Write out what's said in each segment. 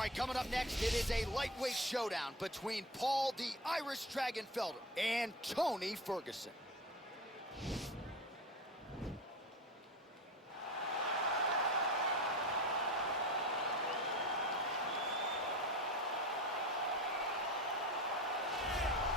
right, coming up next, it is a lightweight showdown between Paul the Irish Dragon Felder and Tony Ferguson.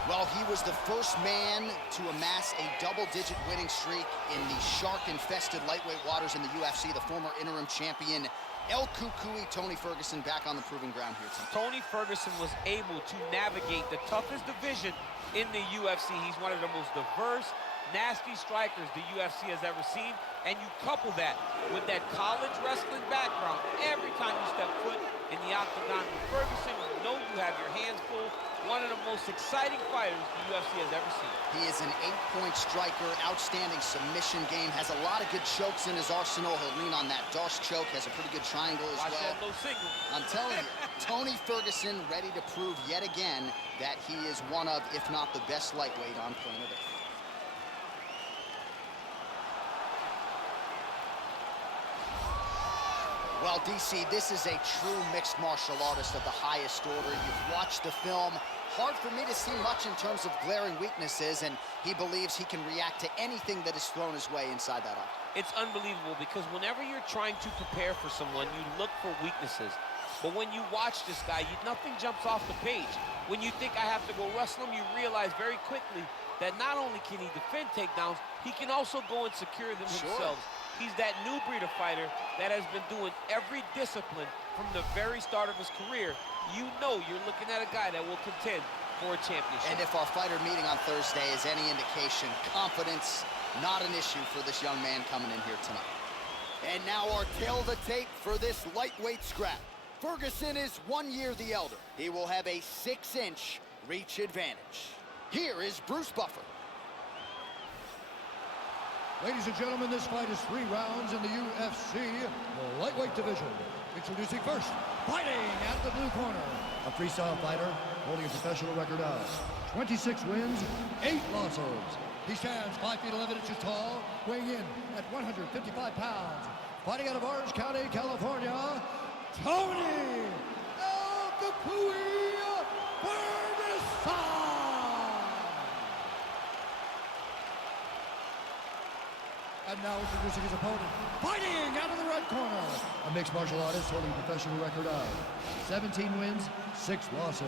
Well, he was the first man to amass a double-digit winning streak in the shark-infested lightweight waters in the UFC. The former interim champion, El Cucuy, Tony Ferguson, back on the proving ground here tonight. Tony Ferguson was able to navigate the toughest division in the UFC. He's one of the most diverse, nasty strikers the UFC has ever seen. And you couple that with that college wrestling background. Every time you step foot in the octagon with Ferguson, you know you have your hands full. One of the most exciting fighters the UFC has ever seen. He is an 8-point striker, outstanding submission game, has a lot of good chokes in his arsenal. He'll lean on that Darce choke, has a pretty good triangle as well. Watch that low signal. I'm telling you, Tony Ferguson ready to prove yet again that he is one of, if not the best lightweight on planet Earth. Well, DC, this is a true mixed martial artist of the highest order. You've watched the film. Hard for me to see much in terms of glaring weaknesses, and he believes he can react to anything that is thrown his way inside that octagon. It's unbelievable because whenever you're trying to prepare for someone, you look for weaknesses. But when you watch this guy, nothing jumps off the page. When you think I have to go wrestle him, you realize very quickly that not only can he defend takedowns, he can also go and secure them himself. He's that new breed of fighter that has been doing every discipline from the very start of his career. You know you're looking at a guy that will contend for a championship. And if our fighter meeting on Thursday is any indication, confidence, not an issue for this young man coming in here tonight. And now our tail of the tape for this lightweight scrap. Ferguson is 1 year the elder. He will have a 6-inch reach advantage. Here is Bruce Buffer. Ladies and gentlemen, this fight is 3 rounds in the UFC lightweight division. Introducing first, fighting at the blue corner, a freestyle fighter holding a professional record of 26 wins, 8 losses. He stands 5 feet 11 inches tall, weighing in at 155 pounds. Fighting out of Orange County, California, Tony El Cucuy Ferguson. And now introducing his opponent, fighting out of the red corner, a mixed martial artist holding a professional record of 17 wins, 6 losses.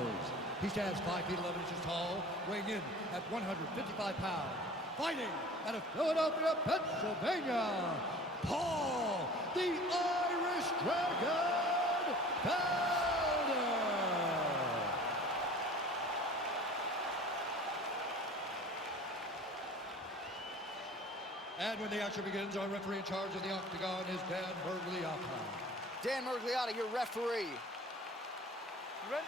He stands 5 feet 11 inches tall, weighing in at 155 pounds. Fighting out of Philadelphia, Pennsylvania, Paul the Irish Dragon Felder. And when the action begins, our referee in charge of the octagon is Dan Mergliotta. Dan Mergliotta, your referee. You ready?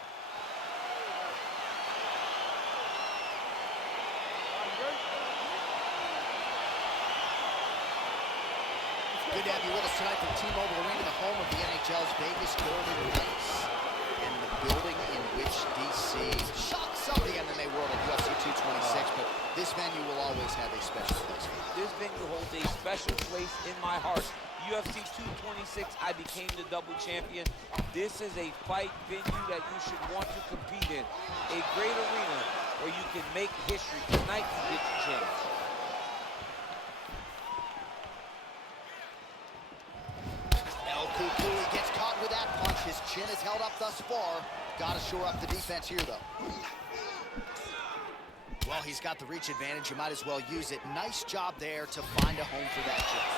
Good to have you with us tonight from T-Mobile Arena, the home of the NHL's Vegas Golden Knights, and the building in which DC shocked some of the MMA world at UFC 226, but this venue will always have a special place. This venue holds a special place in my heart. UFC 226, I became the double champion. This is a fight venue that you should want to compete in. A great arena where you can make history. Tonight you get your chance. El Cucuy gets caught with that punch. His chin is held up thus far. Got to shore up the defense here, though. Well, he's got the reach advantage. You might as well use it. Nice job there to find a home for that jab.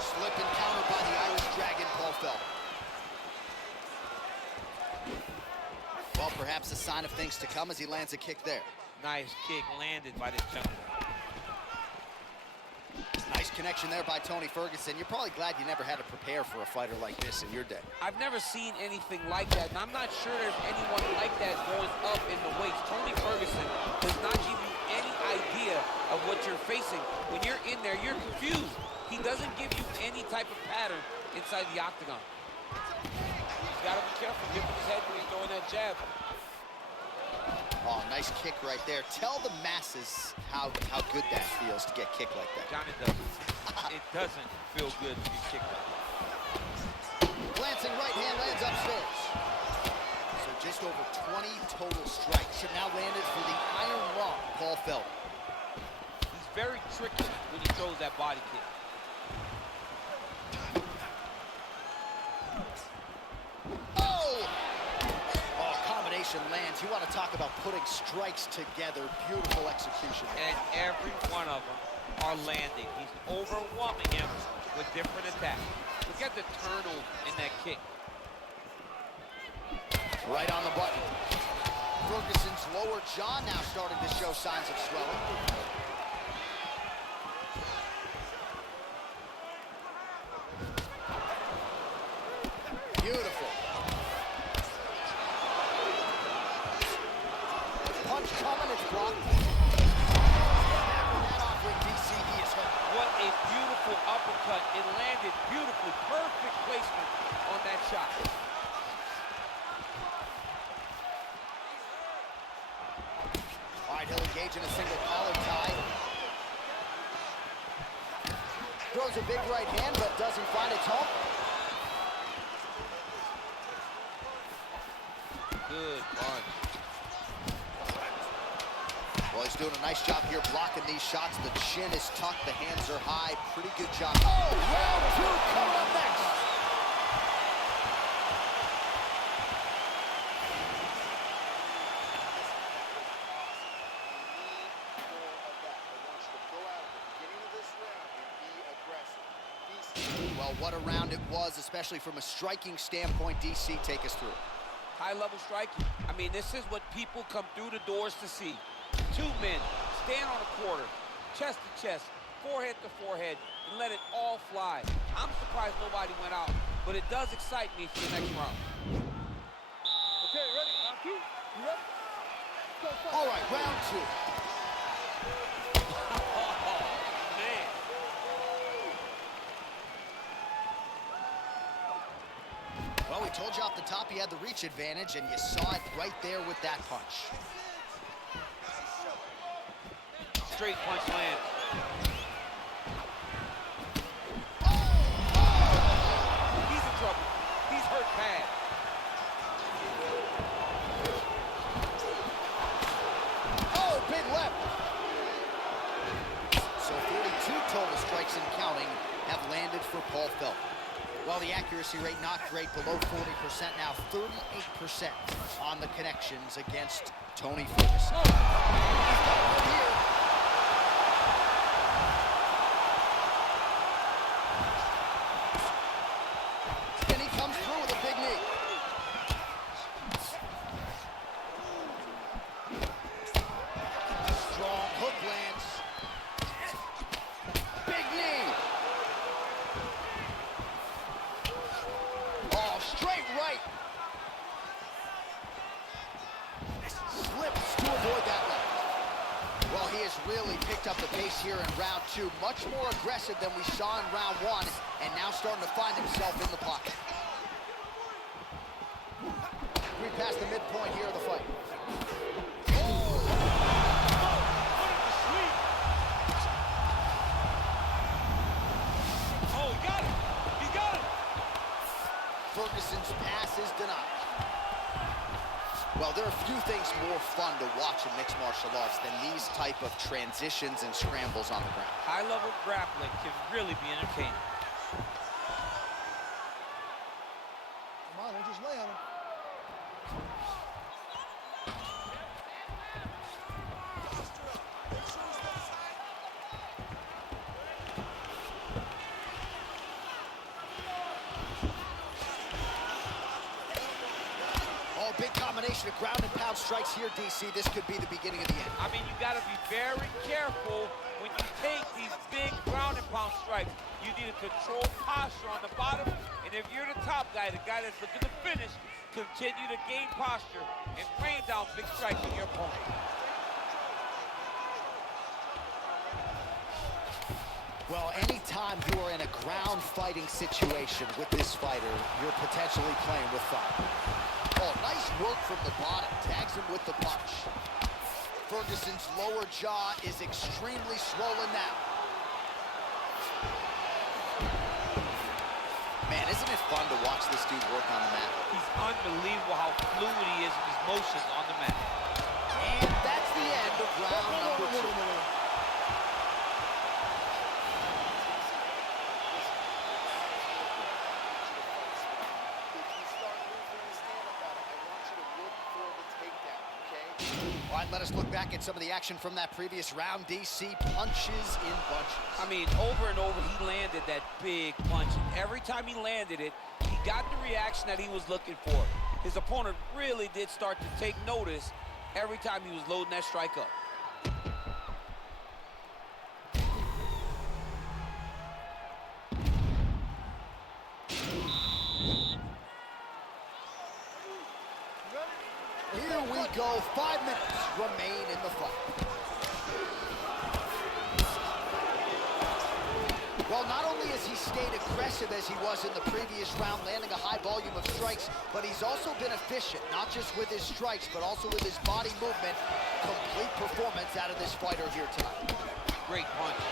Slip and counter by the Irish Dragon, Paul Felder. Well, perhaps a sign of things to come as he lands a kick there. Nice kick landed by this gentleman. Nice connection there by Tony Ferguson. You're probably glad you never had to prepare for a fighter like this in your day. I've never seen anything like that, and I'm not sure there's anyone like that going up in the weights. Tony Ferguson does not give you any idea of what you're facing. When you're in there, you're confused. He doesn't give you any type of pattern inside the octagon. He's got to be careful giving his head when he's throwing that jab. Oh, nice kick right there. Tell the masses how good that feels to get kicked like that. John, it doesn't. It doesn't feel good to be kicked like that. Glancing right hand lands upstairs. total strikes and now landed for the iron lung, Paul Felder. He's very tricky when he throws that body kick. Lands. You want to talk about putting strikes together. Beautiful execution. And every one of them are landing. He's overwhelming him with different attacks. Look at the turtle in that kick. Right on the button. Ferguson's lower jaw now starting to show signs of swelling. Beautiful. Coming, it's blocked. That off with DC, he is hurt. What a beautiful uppercut. It landed beautifully. Perfect placement on that shot. All right, he'll engage in a single collar tie. Throws a big right hand, but doesn't find its home. Good punch. Well, he's doing a nice job here blocking these shots. The chin is tucked, the hands are high. Pretty good job. Oh, round two coming up next. Well, what a round it was, especially from a striking standpoint. DC, take us through. High-level striking. I mean, this is what people come through the doors to see. Two men stand on a quarter, chest to chest, forehead to forehead, and let it all fly. I'm surprised nobody went out, but it does excite me for the next round. Okay, ready? Round two? You ready? Go, go. All right, round two. Oh, man. Well, we told you off the top he had the reach advantage, and you saw it right there with that punch. Straight punch lands. He's in trouble. He's hurt bad. Oh, big left. So 42 total strikes and counting have landed for Paul Felder. Well, the accuracy rate not great, below 40%, now 38% on the connections against Tony Ferguson. Oh. Here. Really picked up the pace here in round two. Much more aggressive than we saw in round one, and now starting to find himself in the pocket. We passed the midpoint here of the fight. Oh, he got it! He got it! Ferguson's pass is denied. Well, there are few things more fun to watch in mixed martial arts than these type of transitions and scrambles on the ground. High-level grappling can really be entertaining. Come on, don't just lay on him. Big combination of ground and pound strikes here, DC. This could be the beginning of the end. I mean, you got to be very careful when you take these big ground and pound strikes. You need to control posture on the bottom, and if you're the top guy, the guy that's looking to finish, continue to gain posture and rain down big strikes on your opponent. Well, anytime you are in a ground fighting situation with this fighter, you're potentially playing with fire. Oh, nice work from the bottom. Tags him with the punch. Ferguson's lower jaw is extremely swollen now. Man, Man, isn't it fun to watch this dude work on the mat? He's unbelievable how fluid he is in his motions on the mat. And that's the end of round number 2. All right, let us look back at some of the action from that previous round. DC punches in bunches. I mean, over and over, he landed that big punch. And every time he landed it, he got the reaction that he was looking for. His opponent really did start to take notice every time he was loading that strike up. Here we go. 5 minutes remain in the fight. Well, not only has he stayed aggressive as he was in the previous round, landing a high volume of strikes, but he's also been efficient, not just with his strikes, but also with his body movement. Complete performance out of this fighter here tonight. Great punch.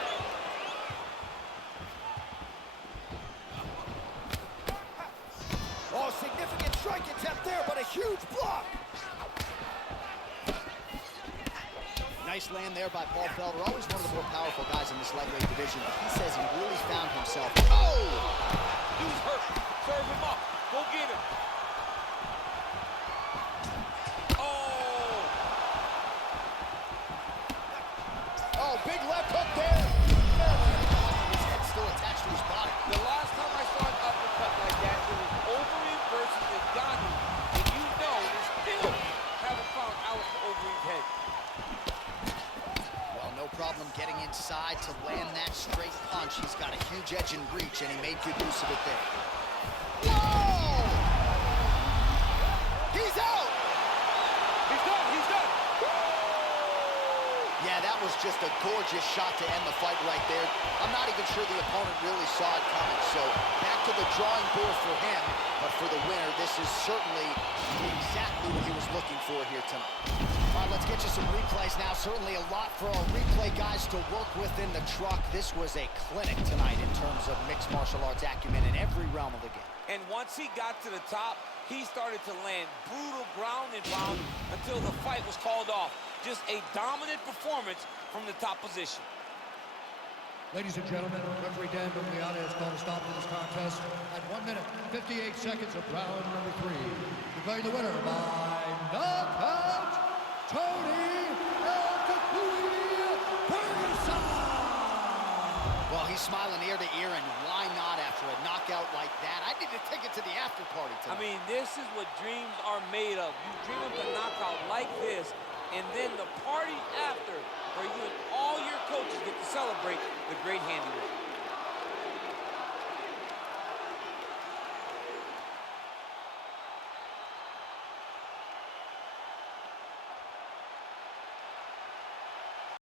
Oh, significant strike attempt there, but a huge block. Nice land there by Paul Felder. Always one of the more powerful guys in this lightweight division, but he says he really found himself. Oh! Dude's hurt. Serve him up. Go get him. Oh! Oh, big left hook there. His head still attached to his body. The last time I saw an uppercut like that, it was Overeem versus Ngannou. And you know they still haven't found Alistair Overeem's head. No problem getting inside to land that straight punch. He's got a huge edge and reach, and he made good use of it there. Whoa! He's out! He's done. He's done. Yeah, that was just a gorgeous shot to end the fight right there. I'm not even sure the opponent really saw it coming, so back to the drawing board for him. But for the winner, this is certainly exactly what he was looking for here tonight. All right, let's get you some replays now. Certainly a lot for our replay guys to work with in the truck. This was a clinic tonight in terms of mixed martial arts acumen in every realm of the game. And once he got to the top, he started to land brutal ground and pound until the fight was called off. Just a dominant performance from the top position. Ladies and gentlemen, referee Dan Bugliata has called a stop to this contest at 1 minute, 58 seconds of round number 3. Declaring the winner by knockout, Tony Ferguson! Well, he's smiling ear to ear, and why not after a knockout like that? I need to take it to the after party tonight. I mean, this is what dreams are made of. You dream of a knockout like this, and then the party after, where you and all your coaches get to celebrate the great handiwork.